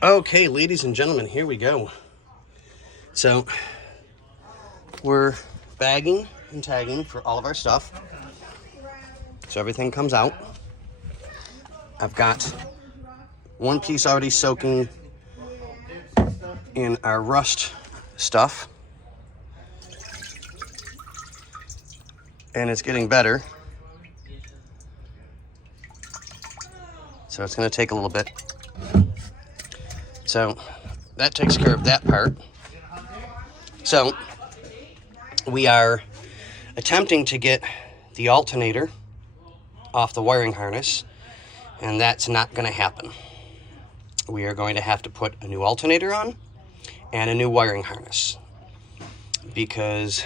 Okay, ladies and gentlemen, here we go. So, we're bagging and tagging for all of our stuff. So everything comes out. I've got one piece already soaking in our rust stuff. And it's getting better. So it's going to take a little bit. So that takes care of that part. So we are attempting to get the alternator off the wiring harness, and that's not going to happen. We are going to have to put a new alternator on and a new wiring harness, because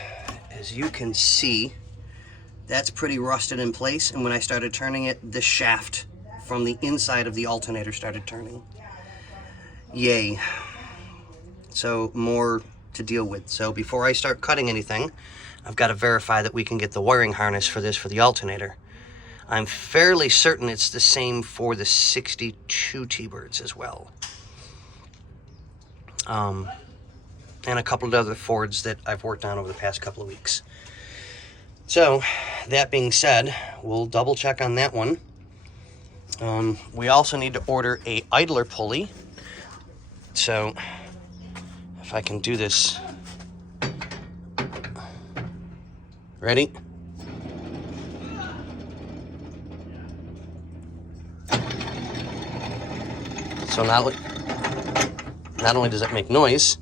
as you can see, that's pretty rusted in place, and when I started turning it, the shaft from the inside of the alternator started turning. Yay. So more to deal with. So before I start cutting anything, I've got to verify that we can get the wiring harness for this for the alternator. I'm fairly certain it's the same for the 62 T-Birds as well. And a couple of other Fords that I've worked on over the past couple of weeks. So, that being said, we'll double check on that one. We also need to order a idler pulley. So, if I can do this. Ready? So not only does it make noise,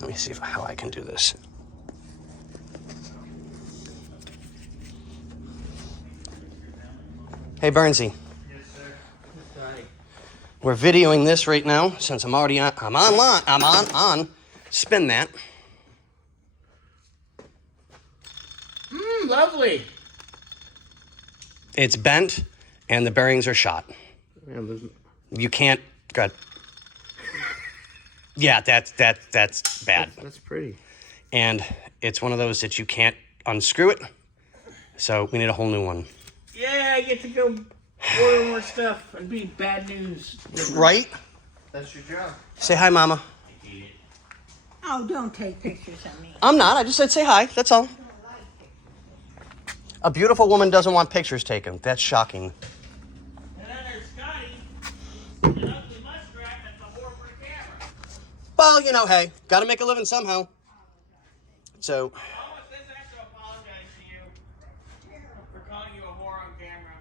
let me see how I can do this. Hey, Burnsy. Yes, sir. Sorry. We're videoing this right now since I'm already on. I'm on. Spin that. Lovely. It's bent and the bearings are shot. Yeah, You can't. Good. Yeah, that's bad. that's pretty. And it's one of those that you can't unscrew it. So we need a whole new one. Yeah, I get to go order more stuff and be bad news. Right? That's your job. Say hi, Mama. Oh, don't take pictures of me. I'm not. I just said say hi. That's all. A beautiful woman doesn't want pictures taken. That's shocking. And then there's Scotty, an ugly muskrat that's a whore for the camera. Well, you know, hey, got to make a living somehow. So, I want this extra apologize to you for calling you a whore on camera.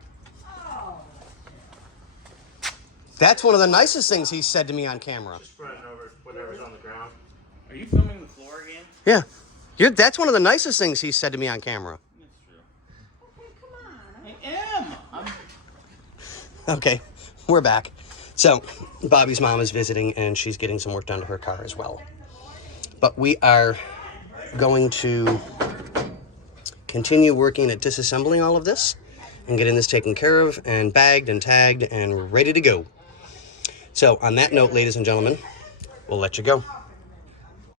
that's one of the nicest things he said to me on camera. Spreading over whatever's on the ground. Are you filming the floor again? Yeah. That's one of the nicest things he said to me on camera. That's true. Okay, come on. I am. Okay, we're back. So, Bobby's mom is visiting, and she's getting some work done to her car as well. But we are going to continue working at disassembling all of this and getting this taken care of and bagged and tagged and ready to go. So, on that note, ladies and gentlemen, we'll let you go.